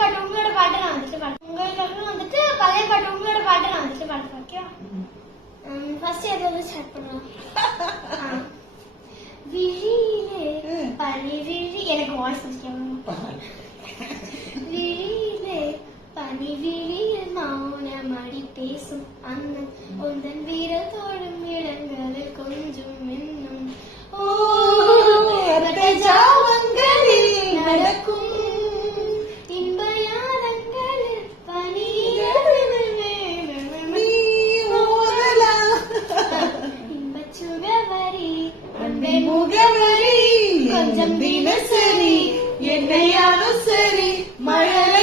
பாட்டு உங்களோட பாட்டு நான் வந்துட்டு பாடுறேன். உங்களுக்கு வந்துட்டு பழைய பாட்டு உங்களோட பாட்டு நான் வந்துட்டு பாடுறேன். ஓகேவா? ஃபர்ஸ்ட் எதாவது ஸ்டார்ட் பண்ணலாம். விழியிலே பனி விழி, எனக்கு வாய்ஸ் முக்கியம். விழியிலே பனி விழியில் மௌனமடி பேசும் அண்ணன் உந்தன் வீரல் தோடும் இடங்களில் கொஞ்சம் இன்னும் ஜாவங்களில் நடக்கும் இன்ப யாதங்களில் இன்ப சுகவரி முகவரி கொஞ்சம் தினசரி என்னையாலும் சரி மழை